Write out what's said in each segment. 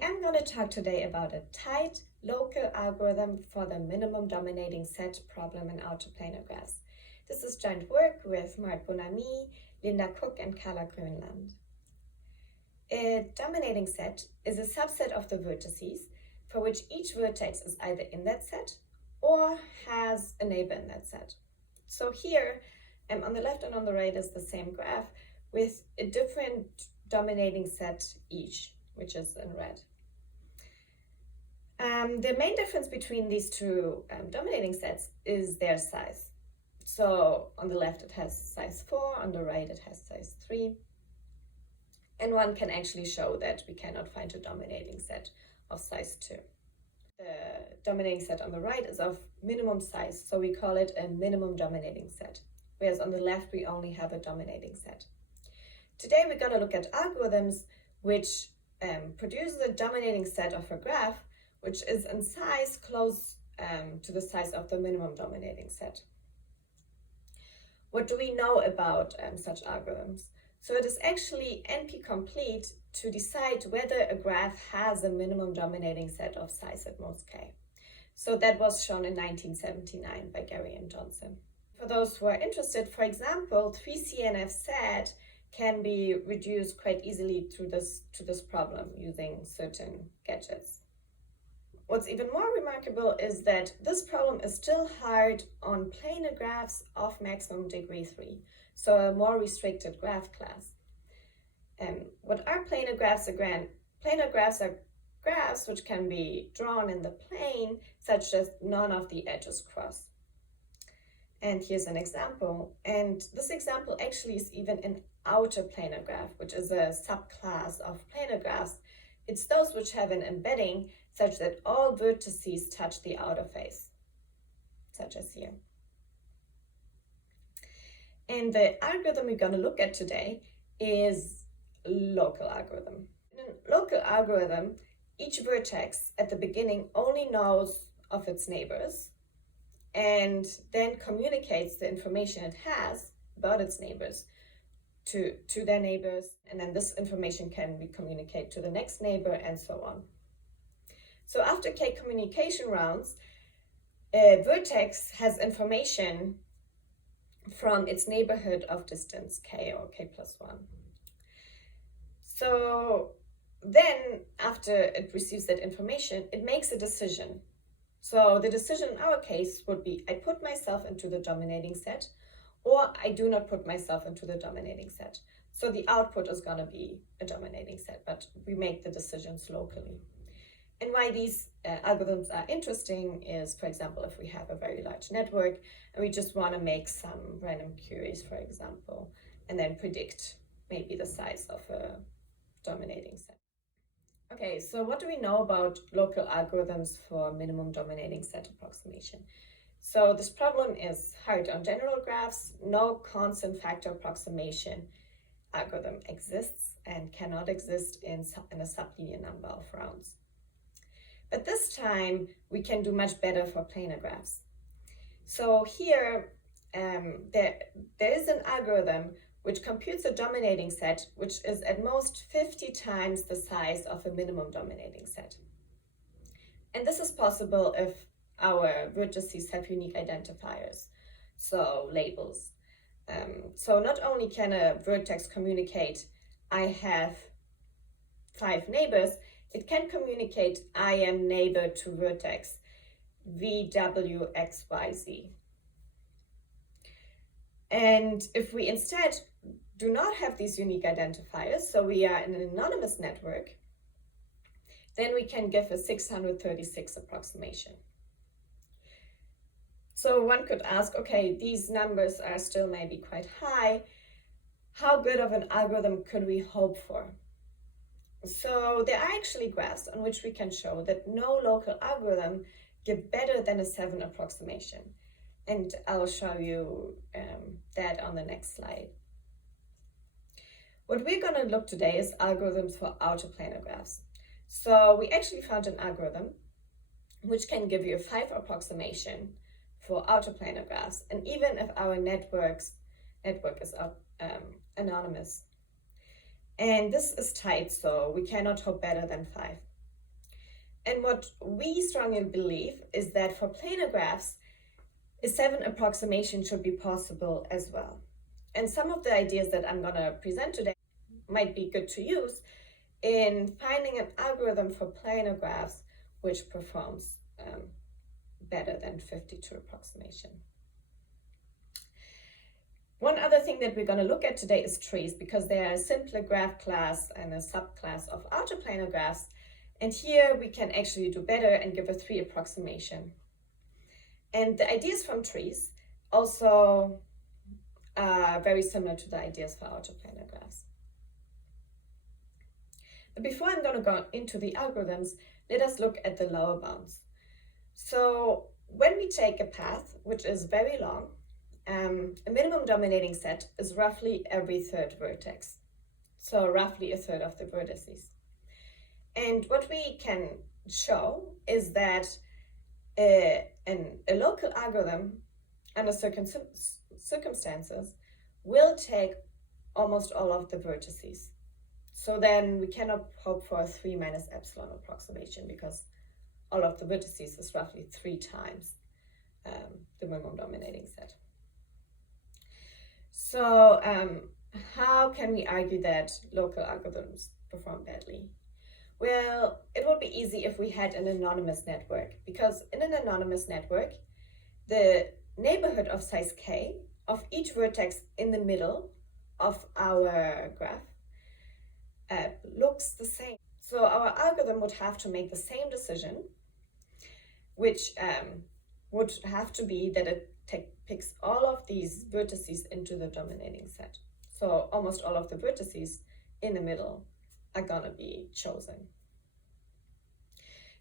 I am going to talk today about a tight local algorithm for the minimum dominating set problem in outerplanar graphs. This is joint work with Mart Bonamy, Linda Cook, and Carla Grönland. A dominating set is a subset of the vertices for which each vertex is either in that set or has a neighbor in that set. So here, on the left and on the right is the same graph with a different dominating set each, which is in red. The main difference between these two dominating sets is their size. So on the left it has size 4, on the right it has size 3. And one can actually show that we cannot find a dominating set of size 2. The dominating set on the right is of minimum size, so we call it a minimum dominating set, whereas on the left we only have a dominating set. Today we're going to look at algorithms which produce a dominating set of a graph which is in size close to the size of the minimum dominating set. What do we know about such algorithms? So it is actually np-complete to decide whether a graph has a minimum dominating set of size at most k. So that was shown in 1979 by Gary and Johnson. For those who are interested, for example, 3CNF set can be reduced quite easily to this problem using certain gadgets. What's even more remarkable is that this problem is still hard on planar graphs of maximum degree 3, so a more restricted graph class. What are planar graphs again? Planar graphs are graphs which can be drawn in the plane such that none of the edges cross. And here's an example. And this example actually is even an outerplanar graph, which is a subclass of planar graphs. It's those which have an embedding such that all vertices touch the outer face, such as here. And the algorithm we're going to look at today is a local algorithm. In a local algorithm, each vertex at the beginning only knows of its neighbors and then communicates the information it has about its neighbors to their neighbors, and then this information can be communicated to the next neighbor and so on. So after k communication rounds, a vertex has information from its neighborhood of distance k or k plus 1. So then after it receives that information, it makes a decision. So the decision in our case would be I put myself into the dominating set, or I do not put myself into the dominating set. So the output is going to be a dominating set, but we make the decisions locally. And why these algorithms are interesting is, for example, if we have a very large network and we just want to make some random queries, for example, and then predict maybe the size of a dominating set. Okay, so what do we know about local algorithms for minimum dominating set approximation? So this problem is hard on general graphs. No constant factor approximation algorithm exists and cannot exist in a sublinear number of rounds. But this time we can do much better for planar graphs. So here there is an algorithm which computes a dominating set which is at most 50 times the size of a minimum dominating set. And this is possible if our vertices have unique identifiers, so labels. So not only can a vertex communicate I have 5 neighbors, it can communicate I am neighbor to vertex VWXYZ. And if we instead do not have these unique identifiers, so we are in an anonymous network, then we can give a 636 approximation. So one could ask, okay, these numbers are still maybe quite high. How good of an algorithm could we hope for? So there are actually graphs on which we can show that no local algorithm give better than a 7 approximation. And I'll show you that on the next slide. What we're going to look today is algorithms for outerplanar graphs. So we actually found an algorithm which can give you a 5 approximation for outerplanar graphs, and even if our network is anonymous. And this is tight, so we cannot hope better than 5. And what we strongly believe is that for planar graphs, a 7 approximation should be possible as well. And some of the ideas that I'm going to present today might be good to use in finding an algorithm for planar graphs which performs better than 52 approximation. One other thing that we're going to look at today is trees, because they are a simpler graph class and a subclass of outerplanar graphs. And here we can actually do better and give a 3 approximation. And the ideas from trees also are very similar to the ideas for outerplanar graphs. But before I'm going to go into the algorithms, let us look at the lower bounds. So when we take a path which is very long, a minimum dominating set is roughly every third vertex. So roughly a third of the vertices. And what we can show is that a local algorithm under circumstances will take almost all of the vertices. So then we cannot hope for a 3 minus epsilon approximation, because all of the vertices is roughly 3 times the minimum dominating set. So how can we argue that local algorithms perform badly? Well, it would be easy if we had an anonymous network, because in an anonymous network, the neighborhood of size k of each vertex in the middle of our graph looks the same. So our algorithm would have to make the same decision, which would have to be that it picks all of these vertices into the dominating set. So almost all of the vertices in the middle are gonna be chosen.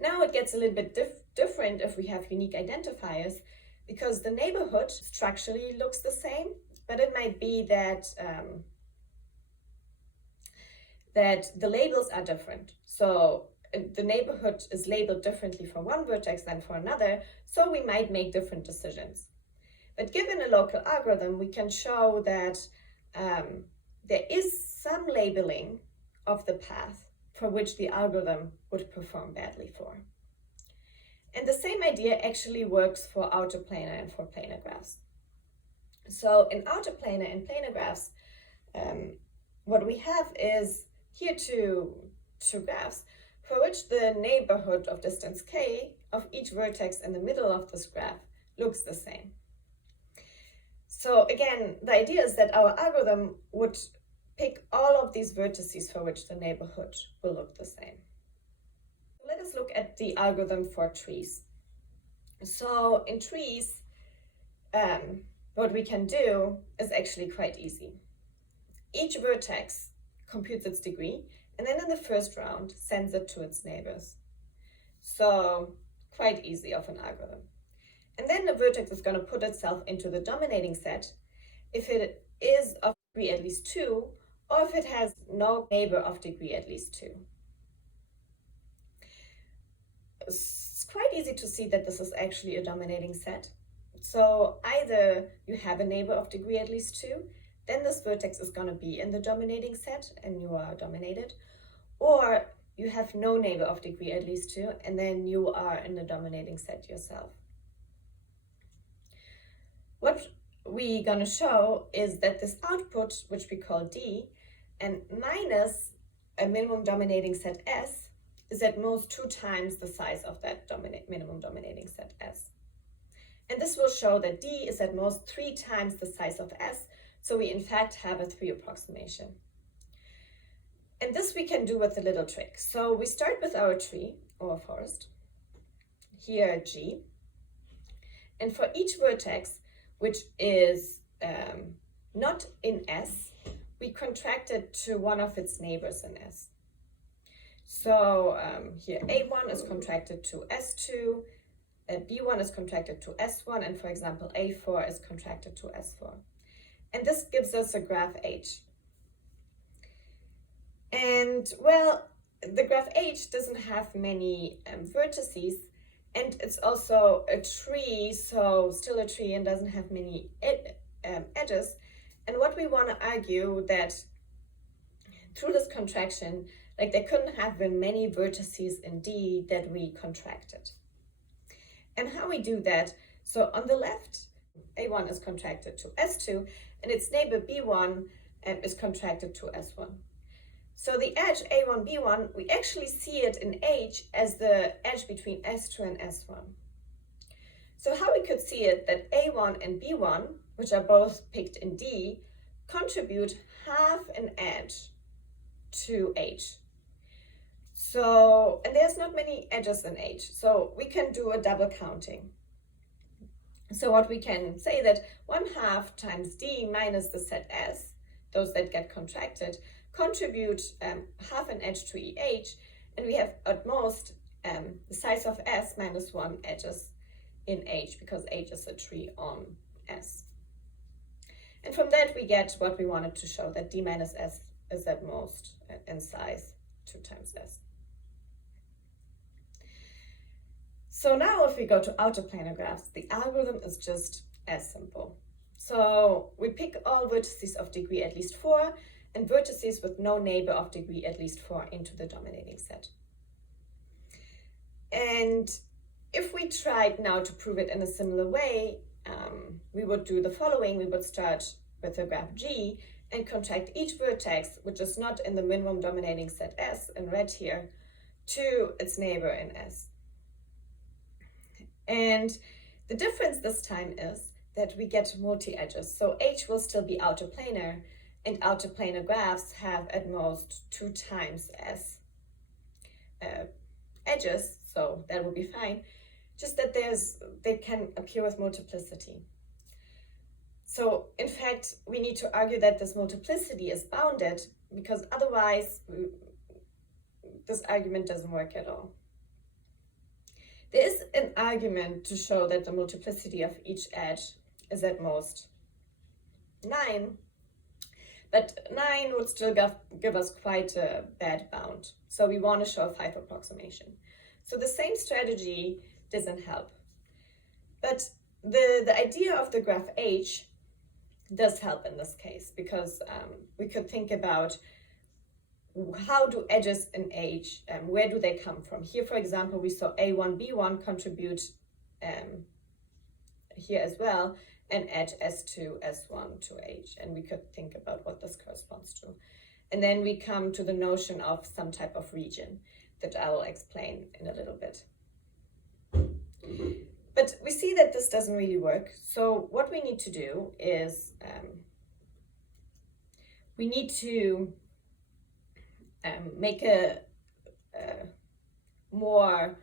Now it gets a little bit different if we have unique identifiers, because the neighborhood structurally looks the same, but it might be that that the labels are different. So the neighborhood is labeled differently for one vertex than for another, so we might make different decisions. But given a local algorithm, we can show that there is some labeling of the path for which the algorithm would perform badly for. And the same idea actually works for outerplanar and for planar graphs. So in outerplanar and planar graphs, what we have is here two graphs for which the neighborhood of distance k of each vertex in the middle of this graph looks the same. So again, the idea is that our algorithm would pick all of these vertices for which the neighborhood will look the same. Let us look at the algorithm for trees. So in trees, what we can do is actually quite easy. Each vertex computes its degree, and then in the first round sends it to its neighbors. So quite easy of an algorithm. And then the vertex is going to put itself into the dominating set if it is of degree at least 2, or if it has no neighbor of degree at least 2. It's quite easy to see that this is actually a dominating set. So either you have a neighbor of degree at least 2, then this vertex is going to be in the dominating set and you are dominated, or you have no neighbor of degree at least 2 and then you are in the dominating set yourself. What we're going to show is that this output, which we call D, and minus a minimum dominating set S, is at most 2 times the size of that minimum dominating set S. And this will show that D is at most 3 times the size of S, so we in fact have a 3 approximation. And this we can do with a little trick. So we start with our tree or forest, here G, and for each vertex, which is not in S, we contract it to one of its neighbors in S. So here A1 is contracted to S2, B1 is contracted to S1, and for example, A4 is contracted to S4. And this gives us a graph H. And well, the graph H doesn't have many vertices, and it's also a tree, so still a tree and doesn't have many edges. And what we want to argue that through this contraction, Like there couldn't have been many vertices in D that we contracted. And how we do that, so on the left, A1 is contracted to S2, and its neighbor B1 is contracted to S1. So the edge A1, B1, we actually see it in H as the edge between S2 and S1. So how we could see it that A1 and B1, which are both picked in D, contribute half an edge to H. So, and there's not many edges in H, so we can do a double counting. So what we can say that 1/2 times D minus the set S, those that get contracted, contribute half an edge to EH, and we have at most the size of S minus 1 edges in H, because H is a tree on S. And from that we get what we wanted to show, that D minus S is at most in size 2 times S. So now if we go to outer planar graphs, the algorithm is just as simple. So we pick all vertices of degree at least 4 and vertices with no neighbor of degree at least 4 into the dominating set. And if we tried now to prove it in a similar way, we would do the following. We would start with the graph G and contract each vertex, which is not in the minimum dominating set S in red here, to its neighbor in S. And the difference this time is that we get multi-edges. So H will still be outer planar, and outer planar graphs have at most 2 times S edges, so that would be fine. Just that they can appear with multiplicity. So in fact, we need to argue that this multiplicity is bounded, because otherwise this argument doesn't work at all. There is an argument to show that the multiplicity of each edge is at most 9, but 9 would still give us quite a bad bound. So we want to show a 5 approximation. So the same strategy doesn't help. But the idea of the graph H does help in this case, because we could think about how do edges in H, where do they come from? Here, for example, we saw A1, B1 contribute here as well, and edge S2, S1 to H. And we could think about what this corresponds to. And then we come to the notion of some type of region that I will explain in a little bit. But we see that this doesn't really work. So what we need to do is we need to make a more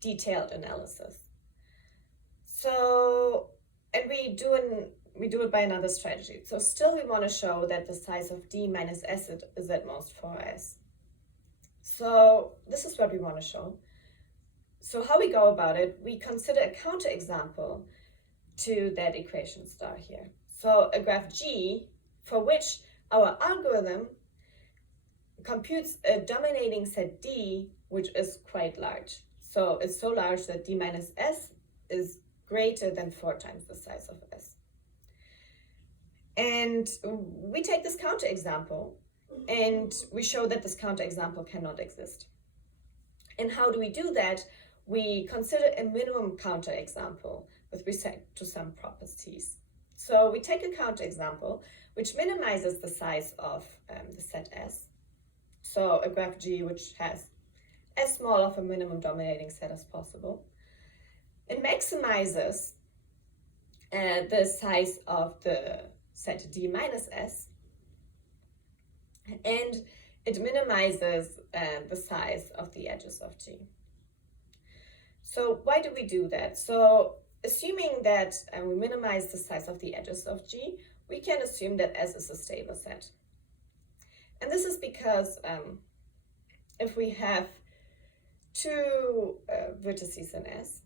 detailed analysis. So, and we do it by another strategy. So still we want to show that the size of D minus S is at most 4S. So this is what we want to show. So how we go about it, we consider a counterexample to that equation star here. So a graph G for which our algorithm computes a dominating set D, which is quite large. So it's so large that D minus S is greater than 4 times the size of S. And we take this counterexample and we show that this counterexample cannot exist. And how do we do that? We consider a minimum counterexample with respect to some properties. So we take a counterexample which minimizes the size of the set S. So a graph G which has as small of a minimum dominating set as possible. It maximizes the size of the set D minus S, and it minimizes the size of the edges of G. So why do we do that? So assuming that we minimize the size of the edges of G, we can assume that S is a stable set. And this is because if we have 2 vertices in S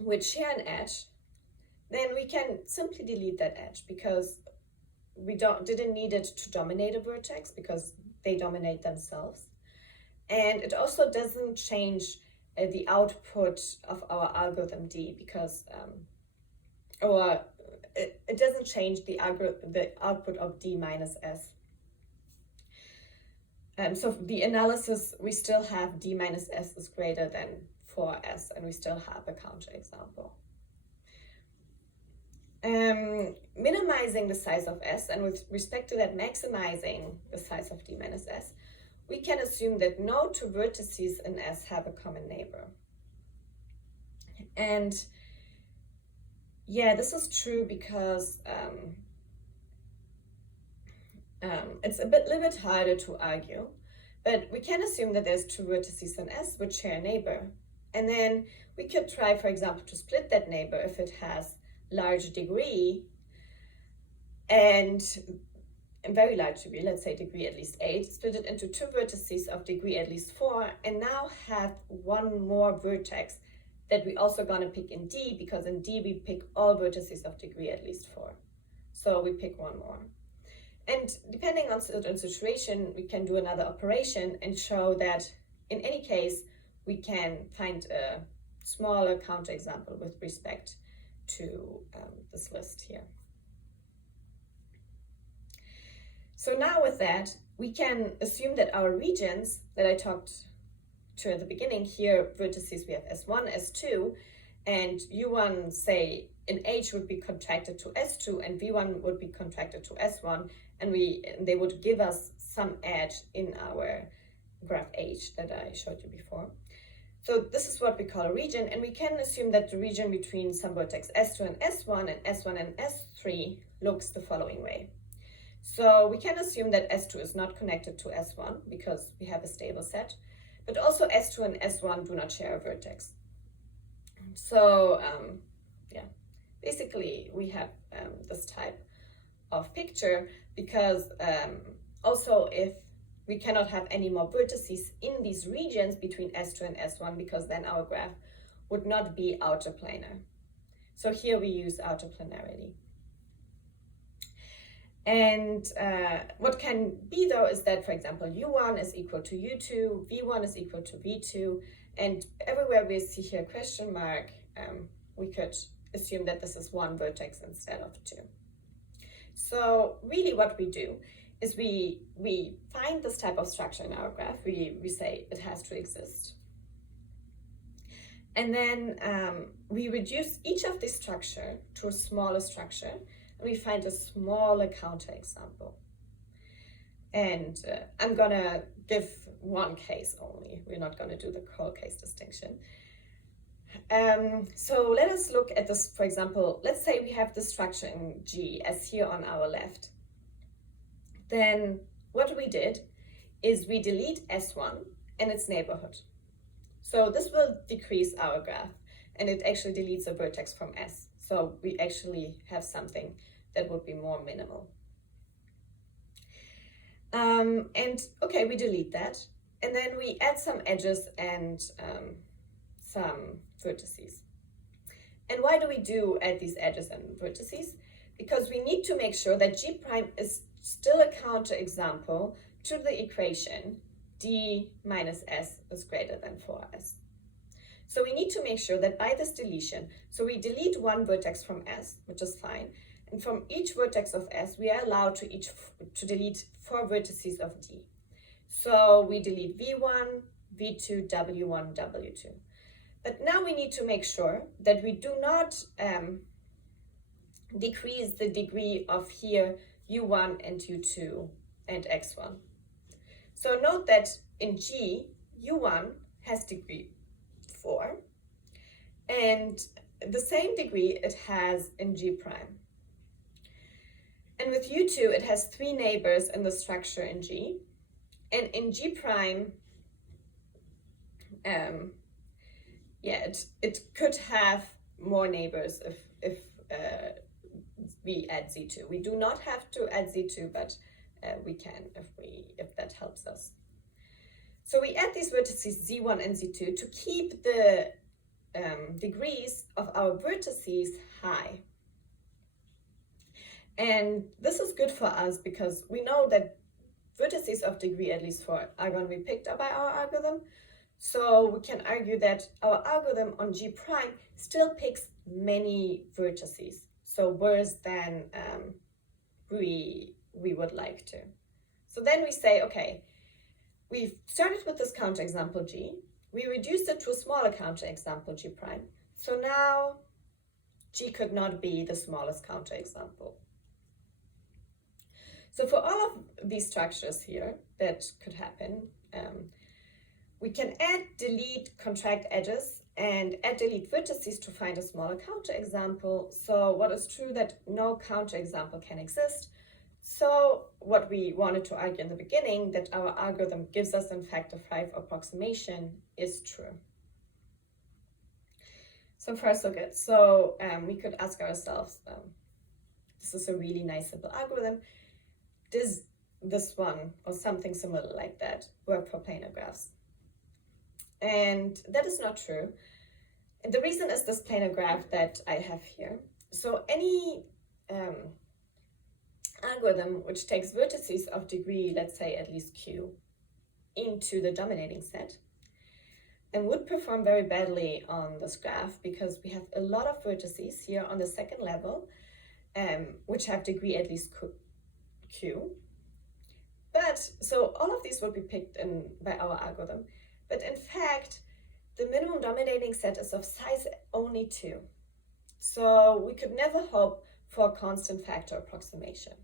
which share an edge, then we can simply delete that edge, because we didn't need it to dominate a vertex, because they dominate themselves. And it also doesn't change the output of our algorithm D, because it doesn't change the output of D minus S. So the analysis, we still have d minus s is greater than 4s, and we still have a counterexample. Minimizing the size of s, and with respect to that, maximizing the size of d minus s, we can assume that no two vertices in S have a common neighbor. And yeah, this is true because it's a little bit harder to argue, but we can assume that there's two vertices in S which share a neighbor. And then we could try, for example, to split that neighbor if it has large degree and a very large degree, let's say degree at least 8, split it into two vertices of degree at least 4, and now have one more vertex that we also gonna pick in D, because in D we pick all vertices of degree at least 4. So we pick one more. And depending on the situation, we can do another operation and show that in any case, we can find a smaller counterexample with respect to this list here. So now with that, we can assume that our regions that I talked to at the beginning here, vertices, we have S1, S2, and U1, say, in H would be contracted to S2, and V1 would be contracted to S1, and they would give us some edge in our graph H that I showed you before. So this is what we call a region, and we can assume that the region between some vertex S2 and S1 and S1 and S3 looks the following way. So we can assume that S2 is not connected to S1 because we have a stable set, but also S2 and S1 do not share a vertex. So yeah, basically we have this type of picture because also if we cannot have any more vertices in these regions between S2 and S1, because then our graph would not be outerplanar. So here we use outerplanarity. And what can be though is that, for example, U1 is equal to U2, V1 is equal to V2, and everywhere we see here question mark, we could assume that this is one vertex instead of two. So really what we do is we find this type of structure in our graph, we say it has to exist. And then we reduce each of these structure to a smaller structure, and we find a smaller counterexample. And I'm gonna give one case only. We're not gonna do the whole case distinction. So let us look at this, for example, let's say we have the structure in G as here on our left. Then what we did is we delete S1 and its neighborhood. So this will decrease our graph, and it actually deletes a vertex from S. So we actually have something that would be more minimal. And okay, we delete that. And then we add some edges and some vertices. And why do we add these edges and vertices? Because we need to make sure that G prime is still a counterexample to the equation D minus S is greater than 4S. So we need to make sure that by this deletion, so we delete one vertex from S, which is fine, and from each vertex of S, we are allowed to delete 4 vertices of D. So we delete V1, V2, W1, W2. But now we need to make sure that we do not decrease the degree of here U1 and U2 and X1. So note that in G, U1 has degree 4, and the same degree it has in G prime. And with U2, it has 3 neighbors in the structure in G, and in G prime, it could have more neighbors if we add Z2. We do not have to add Z2, but we can if that helps us. So we add these vertices Z1 and Z2 to keep the degrees of our vertices high. And this is good for us because we know that vertices of degree at least 4 are going to be picked up by our algorithm. So we can argue that our algorithm on G prime still picks many vertices, so worse than we would like to. So then we say, okay, we've started with this counterexample G. We reduced it to a smaller counterexample G prime. So now G could not be the smallest counterexample. So for all of these structures here that could happen, we can add, delete, contract edges and add, delete vertices to find a smaller counterexample. So what is true that no counterexample can exist. So what we wanted to argue in the beginning, that our algorithm gives us in fact a 5 approximation, is true. So far so good. So we could ask ourselves, this is a really nice simple algorithm. Does this one or something similar like that work for planar graphs? And that is not true. And the reason is this planar graph that I have here. So any algorithm which takes vertices of degree, let's say at least q, into the dominating set, and would perform very badly on this graph because we have a lot of vertices here on the second level, which have degree at least q. But so all of these will be picked in by our algorithm. But in fact, the minimum dominating set is of size only 2. So we could never hope for a constant factor approximation.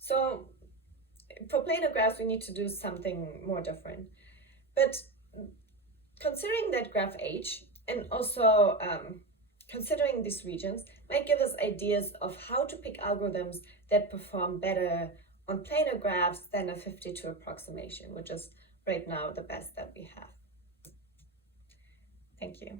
So for planar graphs, we need to do something more different. But considering that graph H and also considering these regions might give us ideas of how to pick algorithms that perform better on planar graphs than a 52 approximation, which is right now the best that we have. Thank you.